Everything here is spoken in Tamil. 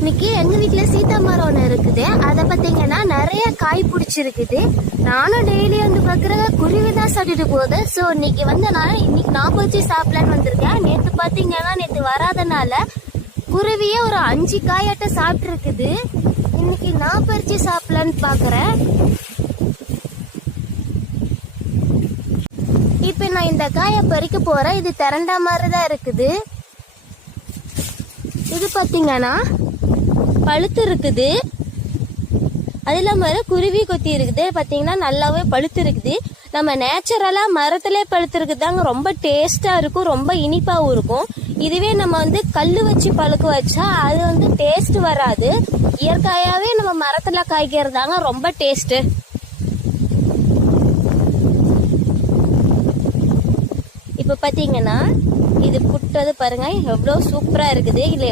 இன்னைக்கு எங்க வீட்டுல சீதா மரம் ஒண்ணு இருக்குது. அதை பாத்தீங்கன்னா நிறைய காய் பிடிச்சிருக்குது. நானும் டெய்லி வந்து பாக்குற குருவி தான் சாப்பிட்டுட்டு போகுது. சோ இன்னைக்கு நான் பறிச்சு சாப்பிடலான்னு வந்திருக்கேன். நேத்து பாத்தீங்கன்னா நேத்து வராதனால குருவியே ஒரு 5 காயாட்ட சாப்பிட்டு இருக்குது. இன்னைக்கு நான் பறிச்சு சாப்பிடலான்னு பாக்குறேன். இப்ப நான் இந்த காயை பறிக்க போறேன். இது திரண்டா மாதிரிதான் இருக்குது. இது பாத்தீங்கன்னா பழுத்து இருக்குது. அது இல்லாம குருவி கொத்தி இருக்குது. பாத்தீங்கன்னா நல்லாவே பழுத்து இருக்குது. நம்ம நேச்சுரலா மரத்திலே பழுத்து இருக்குதாங்க. ரொம்ப டேஸ்டா இருக்கும், ரொம்ப இனிப்பாவும் இருக்கும். இதுவே நம்ம வந்து கல்லு வச்சு பழுக்க வச்சா அது வந்து டேஸ்ட் வராது. இயற்கையாவே நம்ம மரத்துல காய்க்கிறதாங்க ரொம்ப டேஸ்ட். இப்ப பாத்தீங்கன்னா இது புட்டது பாருங்க எவ்வளவு சூப்பரா இருக்குது. இதுல